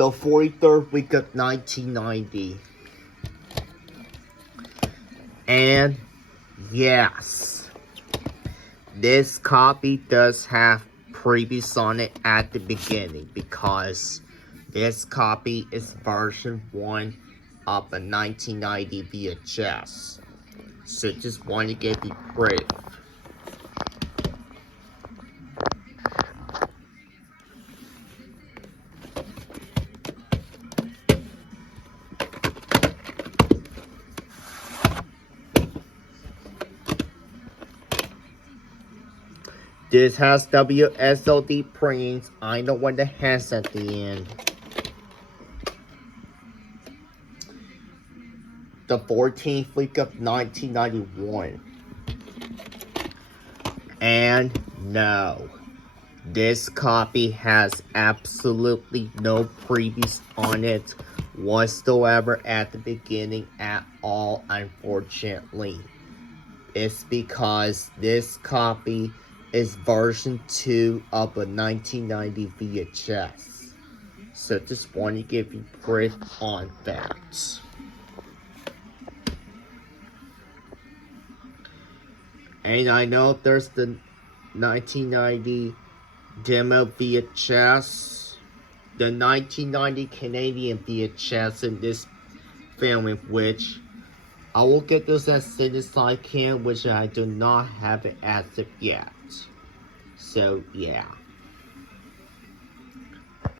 the 43rd week of 1990. And yes, this copy does have previews on it at the beginning because this copy is version 1 of a 1990 VHS. So just want to give you proof. This has WSOD prints. I know what it has at the end. The 14th week of 1991. And no, this copy has absolutely no previews on it whatsoever at the beginning at all, unfortunately. It's because this copy is version 2 of a 1990 VHS. So just want to give you proof on that. And I know there's the 1990 demo VHS, the 1990 Canadian VHS in this film, in which I will get this as soon as I can, which I do not have it as of yet. So, yeah.